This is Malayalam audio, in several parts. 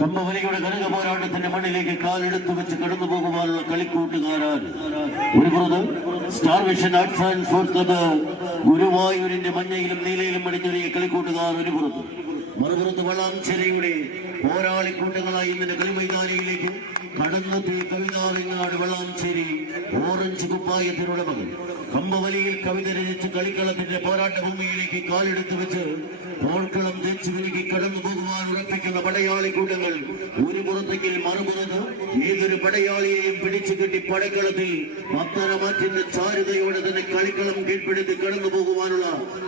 കമ്പവലിയുടെ കനക പോരാട്ടത്തിന്റെ മണ്ണിലേക്ക് കാലെടുത്തു വെച്ച് കടന്നു പോകുവാനുള്ള കളിക്കൂട്ടുകാരാണ്. ഒരു പുറത്ത് star vision arts and sports ഗുരുവായൂരിന്റെ മഞ്ഞയിലും നീലയിലും അടിഞ്ഞൊരുങ്ങിയ കളിക്കൂട്ടുകാർ ഒരു പുറത്ത് മറുപുറത്ത് പോരാളി കൂട്ടങ്ങളായി ഇന്നലെ കളിമൈതാനിയിലേക്ക് കടന്നെത്തിയ കവിതാവിങ്ങാട് വളാഞ്ചേരി ഓറഞ്ച് കുപ്പായത്തിനുള്ള മകൾ കമ്പവലിയിൽ കവിത രചിച്ച് കളിക്കളത്തിന്റെ പോരാട്ട ഭൂമിയിലേക്ക് കാലെടുത്തു വെച്ച് പോർക്കളം തെച്ചു വിരുകി കടന്നു പോകുവാൻ ഉറപ്പിക്കുന്ന പടയാളി കൂട്ടങ്ങൾ ഒരു പുറത്തെങ്കിൽ മറുപുറത്ത് ഏതൊരു പടയാളിയെയും പിടിച്ചു കെട്ടി പടക്കളത്തിൽ പത്തരമാറ്റിന്റെ ചാരുതയോടെ തന്നെ കളിക്കളം കീഴ്പ്പെടുത്തി കടന്നു പോകുവാനുള്ള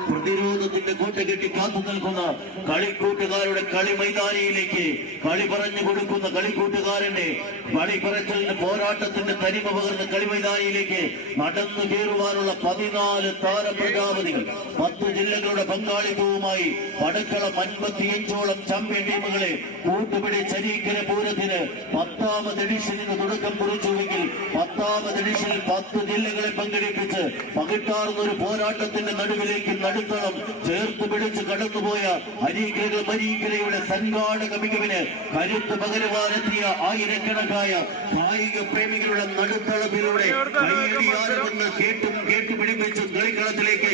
പ്രതിരോധത്തിന്റെ കോട്ട കാത്തു നിൽക്കുന്ന കളിക്കൂട്ടുകാരുടെ കളി മൈതാനിയിലേക്ക് കളി പറഞ്ഞു കൊടുക്കുന്ന കളിക്കൂട്ടുകാരന്റെ കളി പറച്ചലിന്റെ പോരാട്ടത്തിന്റെ തനിമ പകർന്ന കളി മൈതാനിയിലേക്ക് നടന്നു കയറുവാനുള്ള പതിനാല് താര പ്രജാപതികൾ പത്ത് ജില്ലകളുടെ പങ്കാളിത്തവുമായി പടക്കളം അൻപത്തിയഞ്ചോളം ചാമ്പ്യൻ ടീമുകളെ കൂട്ടുപിടി ചരീക്കര പൂരത്തിന് പത്താമത് എഡിഷനിന് തുടക്കം കുറിച്ചുവെങ്കിൽ പത്താമത് എഡിഷനിൽ പത്ത് ജില്ലകളെ പങ്കെടുപ്പിച്ച് പകിട്ടാർന്ന ഒരു പോരാട്ടത്തിന്റെ നടുവിലേക്ക് നടുത്തളം ചേർത്ത് പിടിച്ച് കടന്നുപോയ ഹരീഗ്രഹ മരീക്കരയുടെ സംഘാടക മികവിന് കരുത്ത് പകരുവാനെത്തിയ ആയിരക്കണക്കായ കായിക പ്രേമികളുടെ നടുത്തളത്തിലൂടെ കേട്ടും കേട്ടുപിടിപ്പിച്ച് കളിക്കളത്തിലേക്ക്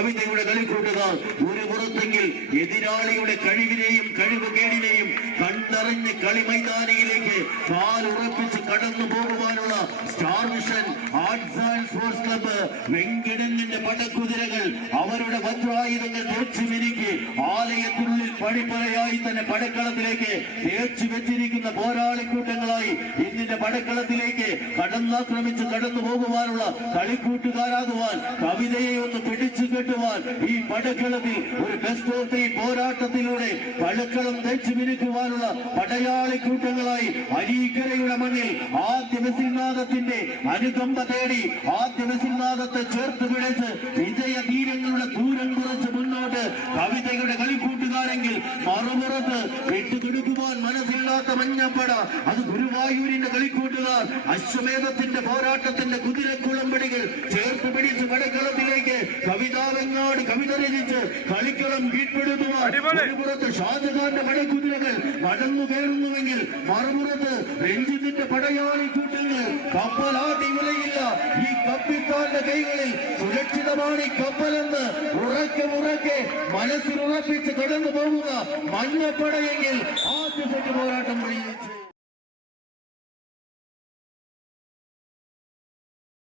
കവിതയുടെ കളിക്കൂട്ടുക ഒരു പുറത്തെങ്കിൽ എതിരാളിയുടെ കഴിവിനെയും കഴിവുകേടിനെയും കണ്ടറിഞ്ഞ് കളി മൈതാനിയിലേക്ക് കാലുറപ്പിച്ച് കടന്നു പോകുവാനുള്ള star mission arts and sports club വെങ്കിടങ്ങിന്റെ പടക്കുതിരകൾ അവരുടെ വജ്രായുധങ്ങൾ തേച്ചു മിനുക്കി ആലയത്തിനുള്ളിൽ പടിപ്പറയായി തന്നെ പടക്കളത്തിലേക്ക് തേച്ചു വെച്ചിരിക്കുന്ന പോരാളിക്കൂട്ടങ്ങളായി ഇന്നിന്റെ പടക്കളത്തിലേക്ക് കടന്നാക്രമിച്ച് കടന്നു പോകുവാനുള്ള കളിക്കൂട്ടുകാരാകുവാൻ കവിതയെ ഒന്ന് പിടിച്ചു കെട്ടുവാൻ ഈ പടക്കളത്തിൽ ഒരു ത്രീ പോരാട്ടത്തിലൂടെ പടക്കളം തേച്ചു മിനുക്കുവാനുള്ള പടയാളി കൂട്ടങ്ങളായി അരീക്കരയുടെ മണ്ണിൽ ആദ്യ ബസിനാഥത്തിന്റെ അനുകമ്പ തേടി ആദ്യ ബസിനാഥത്തെ ചേർത്ത് പിടിച്ച് വിജയ തീരങ്ങളുടെ ദൂരം കുറച്ച് മുന്നോട്ട് കവിതയുടെ കളിക്കൂട്ടുകാരെങ്കിൽ മറുപുറത്ത് വിട്ടുകൊടുക്കുവാൻ മനസ്സില്ലാത്ത മഞ്ഞപ്പട. അത് ഗുരുവായൂരിന്റെ കളിക്കൂട്ടുകാർ അശ്വമേധത്തിന്റെ പോരാട്ടത്തിന്റെ കുതിരക്കുളമ്പടികൾ ചേർത്ത് പിടിച്ച് പടക്കളത്തിലേക്ക് കവിതാവെങ്ങാട് കവിത രചിച്ച് കളിക്കളം കീഴ്പ്പെടുത്തുവാൻ ഒരു പുറത്ത് ഷാജഹാന്റെ പടക്കുതിരകൾ നടന്നു കയറുന്നുവെങ്കിൽ മറുപുറത്ത് രഞ്ജിത്തിന്റെ പടയാളി കൂട്ടങ്ങൾ കപ്പലാട്ടി വിലയില്ല. ഈ കപ്പിത്താന്റെ കൈകളിൽ സുരക്ഷിതമാണ് ഈ കപ്പലെന്ന് ഉറക്കെ ഉറക്കെ മനസ്സിൽ ഉറപ്പിച്ച് കടന്നു പോകുക മഞ്ഞപ്പടയെങ്കിൽ ആദ്യ സെറ്റ് പോരാട്ടം